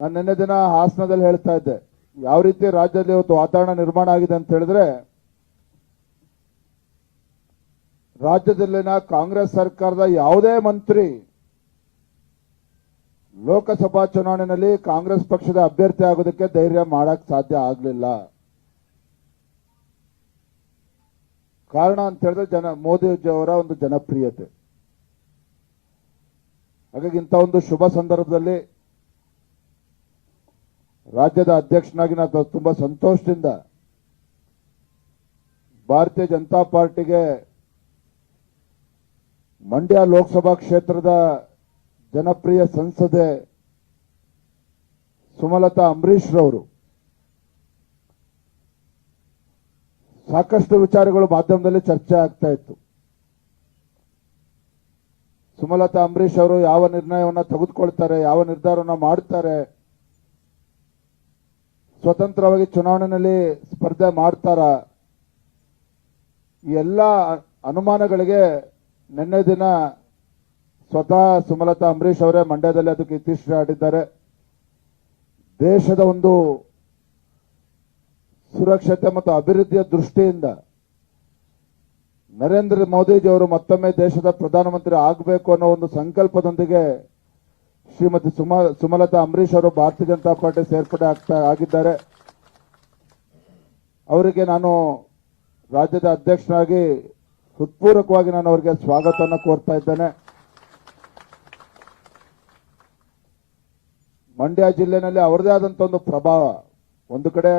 ನಾನು ನಿನ್ನೆ ದಿನ ಹಾಸನದಲ್ಲಿ ಹೇಳ್ತಾ ಇದ್ದೆ, ಯಾವ ರೀತಿ ರಾಜ್ಯದಲ್ಲಿ ಇವತ್ತು ವಾತಾವರಣ ನಿರ್ಮಾಣ ಆಗಿದೆ ಅಂತ ಹೇಳಿದ್ರೆ, ರಾಜ್ಯದಲ್ಲಿನ ಕಾಂಗ್ರೆಸ್ ಸರ್ಕಾರದ ಯಾವುದೇ ಮಂತ್ರಿ ಲೋಕಸಭಾ ಚುನಾವಣೆಯಲ್ಲಿ ಕಾಂಗ್ರೆಸ್ ಪಕ್ಷದ ಅಭ್ಯರ್ಥಿ ಆಗೋದಕ್ಕೆ ಧೈರ್ಯ ಮಾಡಕ್ ಸಾಧ್ಯ ಆಗಲಿಲ್ಲ. ಕಾರಣ ಅಂತ ಹೇಳಿದ್ರೆ ಮೋದಿಜಿ ಅವರ ಒಂದು ಜನಪ್ರಿಯತೆ. ಹಾಗಾಗಿ ಇಂಥ ಒಂದು ಶುಭ ಸಂದರ್ಭದಲ್ಲಿ ರಾಜ್ಯದ ಅಧ್ಯಕ್ಷನಾಗಿ ನಾನು ತುಂಬಾ ಸಂತೋಷದಿಂದ ಭಾರತೀಯ ಜನತಾ ಪಾರ್ಟಿಗೆ ಮಂಡ್ಯ ಲೋಕಸಭಾ ಕ್ಷೇತ್ರದ ಜನಪ್ರಿಯ ಸಂಸದೆ ಸುಮಲತಾ ಅಂಬರೀಶ್ ರವರು ಸಾಕಷ್ಟು ವಿಚಾರಗಳು ಮಾಧ್ಯಮದಲ್ಲಿ ಚರ್ಚೆ ಆಗ್ತಾ ಇತ್ತು. ಸುಮಲತಾ ಅಂಬರೀಶ್ ಅವರು ಯಾವ ನಿರ್ಣಯವನ್ನು ತೆಗೆದುಕೊಳ್ತಾರೆ, ಯಾವ ನಿರ್ಧಾರವನ್ನು ಮಾಡ್ತಾರೆ, ಸ್ವತಂತ್ರವಾಗಿ ಚುನಾವಣೆಯಲ್ಲಿ ಸ್ಪರ್ಧೆ ಮಾಡ್ತಾರ, ಈ ಎಲ್ಲ ಅನುಮಾನಗಳಿಗೆ ನಿನ್ನೆ ದಿನ ಸ್ವತಃ ಸುಮಲತಾ ಅಂಬರೀಶ್ ಅವರೇ ಮಂಡ್ಯದಲ್ಲಿ ಅದಕ್ಕೆ ಇತಿಶ್ರೀ ಆಡಿದ್ದಾರೆ. ದೇಶದ ಒಂದು ಸುರಕ್ಷತೆ ಮತ್ತು ಅಭಿವೃದ್ಧಿಯ ದೃಷ್ಟಿಯಿಂದ ನರೇಂದ್ರ ಮೋದಿಜಿ ಅವರು ಮತ್ತೊಮ್ಮೆ ದೇಶದ ಪ್ರಧಾನಮಂತ್ರಿ ಆಗಬೇಕು ಅನ್ನೋ ಒಂದು ಸಂಕಲ್ಪದೊಂದಿಗೆ ಶ್ರೀಮತಿ ಸುಮಲತಾ ಅಂಬರೀಶ್ ಅವರು ಭಾರತೀಯ ಜನತಾ ಪಾರ್ಟಿ ಸೇರ್ಪಡೆ ಆಗಿದ್ದಾರೆ. ಅವರಿಗೆ ನಾನು ರಾಜ್ಯದ ಅಧ್ಯಕ್ಷನಾಗಿ ಹೃತ್ಪೂರ್ವಕವಾಗಿ ನಾನು ಅವರಿಗೆ ಸ್ವಾಗತವನ್ನು ಕೋರ್ತಾ ಇದ್ದೇನೆ. ಮಂಡ್ಯ ಜಿಲ್ಲೆನಲ್ಲಿ ಅವರದೇ ಆದಂತ ಒಂದು ಪ್ರಭಾವ, ಒಂದು ಕಡೆ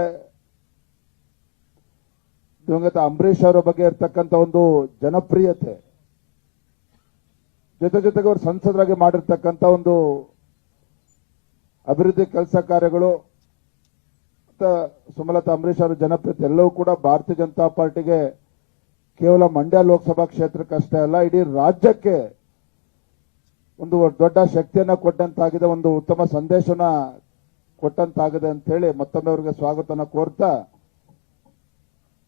ದಿವಂಗತ ಅಂಬರೀಶ್ ಅವರ ಬಗ್ಗೆ ಇರತಕ್ಕಂಥ ಒಂದು ಜನಪ್ರಿಯತೆ, ಜೊತೆಗೆ ಅವರು ಸಂಸದರಾಗಿ ಮಾಡಿರ್ತಕ್ಕಂಥ ಒಂದು ಅಭಿವೃದ್ಧಿ ಕೆಲಸ ಕಾರ್ಯಗಳು, ಸುಮಲತಾ ಅಂಬರೀಶ್ ಅವರ ಜನಪ್ರಿಯತೆ ಎಲ್ಲವೂ ಕೂಡ ಭಾರತೀಯ ಜನತಾ ಪಾರ್ಟಿಗೆ ಕೇವಲ ಮಂಡ್ಯ ಲೋಕಸಭಾ ಕ್ಷೇತ್ರಕ್ಕಷ್ಟೇ ಅಲ್ಲ, ಇಡೀ ರಾಜ್ಯಕ್ಕೆ ಒಂದು ದೊಡ್ಡ ಶಕ್ತಿಯನ್ನ ಕೊಟ್ಟಂತಾಗಿದೆ, ಒಂದು ಉತ್ತಮ ಸಂದೇಶನ ಕೊಟ್ಟಂತಾಗಿದೆ ಅಂತ ಹೇಳಿ ಮತ್ತೊಮ್ಮೆ ಅವರಿಗೆ ಸ್ವಾಗತನ ಕೋರ್ತಾ